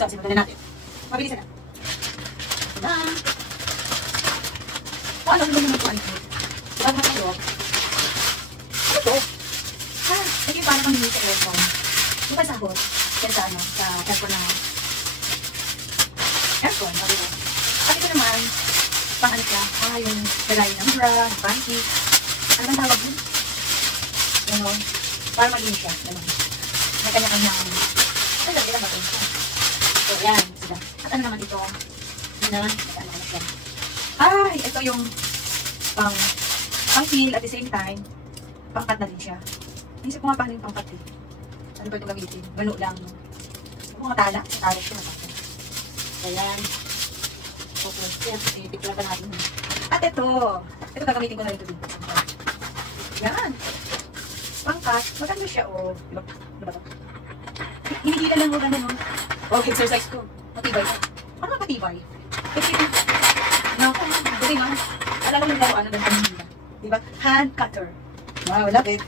So, simulan na natin. Mabilis na. Ano naman yung ano ito? Bago na ito. Ano ito? Ito yung parang pang-mini sa aircon. Yung pansahod. Yan sa ano, sa aircon na aircon, sabi ko. At ito naman, pang-ano siya, yung lagay ng bra, panty. Ano bang tawag yun? Ano, para maging siya. Ano, may kanya-kanya. Ay, lagay lang ba ito? So, yan, sila. At ano naman ito? Ano naman siya? Ay, ito yung pang-feel at the same time, pang-cut na din siya. Naisip ko nga paano yung pang-cut eh. Ano ba ito gamitin? Gano lang. Yung mga tala, tala siya matapos. Ayan. Okay, yan. Ipicture pa natin. At ito gagamitin ko na rin ito dito. Yan. Pang-cut. Maganda siya, oh. Diba ito? Hinigilan lang mo ganun, no? Oh, exercise ko. Matibay. Ano ang matibay? Kasi ito. No, buti nga. Alam mo yung laruan na ganito nila. Diba? Hand cutter. Wow, love it.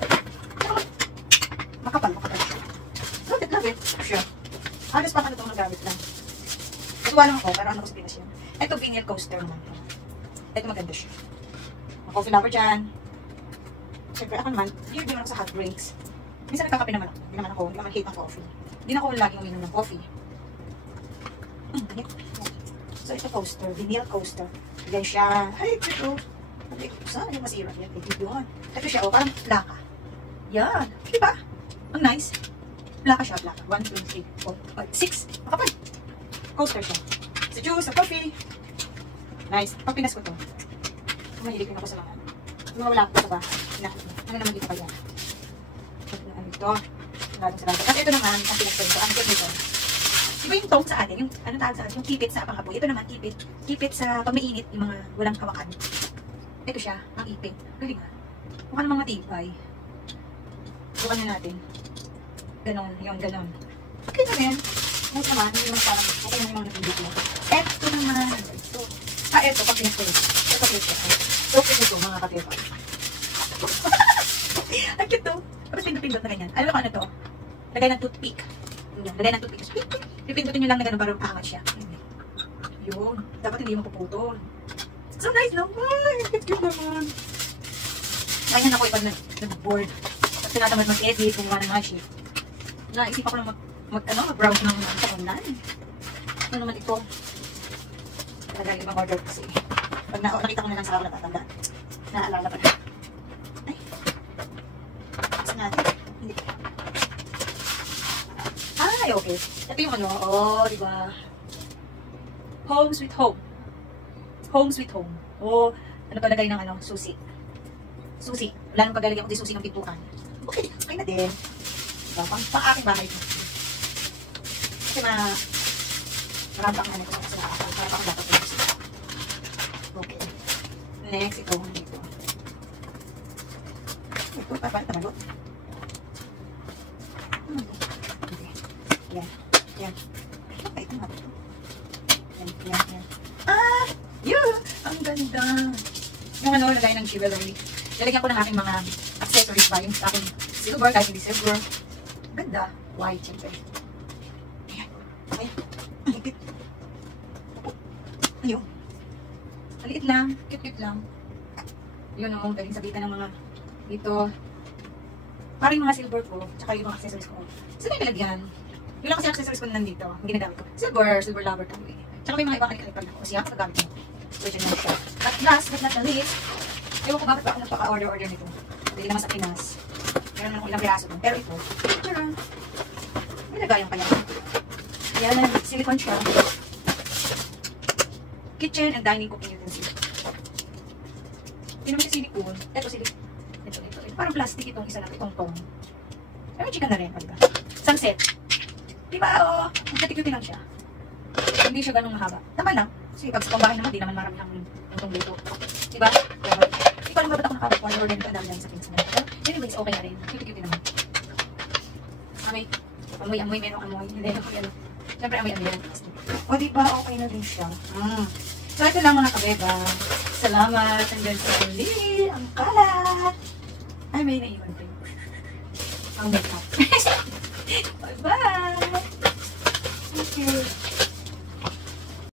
Makapal siya. Love it. Siya. Halos pa ano itong nagamit lang. Natuwa lang ako, pero ano ko sa Pinas yan. Ito, vinyl coaster naman ito. Ito maganda siya. Ang coffee lover dyan. Siyempre, ako naman, yun din ako sa hot drinks. Minsan nagkakape naman ako. Hindi naman hate ng coffee. Hindi na ako laging uminom ng coffee. Ganyan. So, ito coaster, vinyl coaster. Yan siya. Ay, ito. Saan yung masira? Yan, yun. Ito siya, oh, parang plaka. Yan. Diba? Ang nice. Plaka siya, plaka. 1, 2, 3, 4, 5, 6. Makapal. Coaster siya. Sa juice, sa coffee. Nice. Pag pinas ko to. Mahilig din ako sa mga. Yung wala ko sa bahay. Ano naman dito kaya? Ano ito? Lalong sa lalong. Kasi ito naman, ang pinas ko ito. Ang good nito. Diba yung tong sa atin? Yung ano tawag sa atin? Yung kipit sa pang-apoy. Ito naman, kipit. Kipit sa pag mainit, yung mga walang hawakan. Ito siya, ang ipit. Galing nga. Mukha namang matibay. Bukan na natin. Ganon, yun, ganon. Okay na rin. Ngayon naman, hindi naman parang, okay naman yung mga natibig mo. Ito naman, ito. Ito, pag pinag-tuloy. Ito, pinag-tuloy. So, ito, mga katipa. Ang cute to. Tapos pindot-pindot na ganyan. Alam mo kung ano to? Lagay ng toothpick. Lagay ng toothpick. Pipindutin nyo lang na ganun para paangat siya. Yun. Dapat hindi mapuputol. So nice no? Ay, cute naman. Ganyan ako pag nag-board. Tapos tinatamad mag-edit, kumuha ng mga shit. Naisip ako lang mag-browse ng sa online. Ano naman ito? Talaga ibang order kasi. Pag nakita ko na lang sa ako natatandaan. Naalala pa na. Ay. Saan natin? Hindi. Ay, okay. Ito yung ano, oh, diba? Home sweet home. Home sweet home. Oh, ano palagay ng ano, susi. Susi. Wala nang pagaling ako di susi ng pintuan. Okay, okay na din. Diba? Pang-aking bahay. Kasi marami pang ano ko sa ako. Para pang dapat ko susi. Okay. Next, ito. Ito. Ito, paano tamalot? Yan. Yan. Okay, ito nga. Yan. Ah! Yun! Ang ganda! Yung ano, lagay ng jewelry. Lalagyan ko ng aking mga accessories ba? Yung sa aking silver, kahit hindi silver. Ganda. White, syempre. Ayan. Ayan. Ang higit. Ayun. Maliit lang. Cute-cute lang. Yun o. Galing sabitan ng mga dito. Parang yung mga silver ko. Tsaka yung mga accessories ko. Saan yung nilagyan? Yun lang kasi accessories ko na nandito. Ang ginagamit ko. Silver lover tayo eh. Tsaka may mga ibang kalikalipan ako. Kasi ako nagamit mo. So, yun lang siya. At last but not the least, ewan ko bakit ba ako nagpaka-order nito. Dahil naman sa Pinas. Meron naman akong ilang piraso doon. Pero ito, tara. May lagayan kaya. Yan na, silicone siya. Kitchen and dining cooking utensil. Hindi naman siya silicone. Ito silicone. Ito. Parang plastic itong isa lang. Itong tong. Pero chicken na rin. Diba? Sunset. Diba? Oh, ang katik-cutie lang siya. Hindi siya ganun mahaba. Tama lang. Kasi pag sa pambahay naman, di naman marami ang itong dito. Diba? Hindi ko alam ba't ako naka-order nito. Ang dami sa Pinas na. Anyways, okay na rin. Cute-cute naman. Amoy, merong amoy. Hindi, amoy ano. Siyempre, amoy. O, diba? Okay na din siya. So, ito lang mga kabeba. Salamat. Hanggang sa uli. Ang kalat. Ay, may naiwan pa yun. Ang makeup. Bye-bye. Okay.